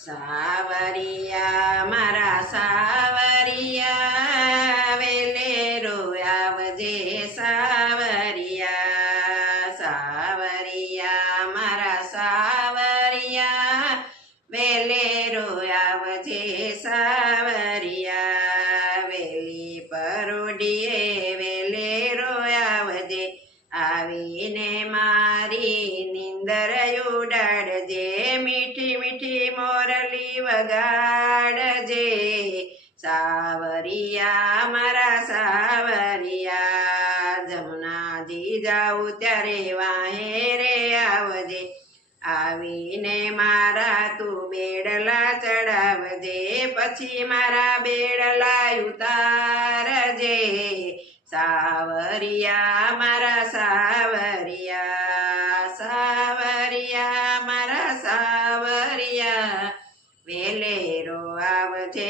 સાવરિયા મારા સાવરિયા વેલેરો આવજે સાવરિયા સાવરિયા મારા સાવરિયા વેલેરો આવજે સાવરિયા વેલી પરોડીએ વેલેરો આવજે આવીને મારી નિંદર ઉડાડજે મીઠી મીઠી મોરલી વગાડજે સાવરિયા મારા સાવરિયા જમનાજી જાઉં ત્યારે વાહે રે આવજે આવીને મારા તું બેડલા ચડાવજે પછી મારા બેડલા ઉતારજે સાવરિયા મારા સાવરિયા સાવરિયા મારા સાવરિયા વેલેરો આવજે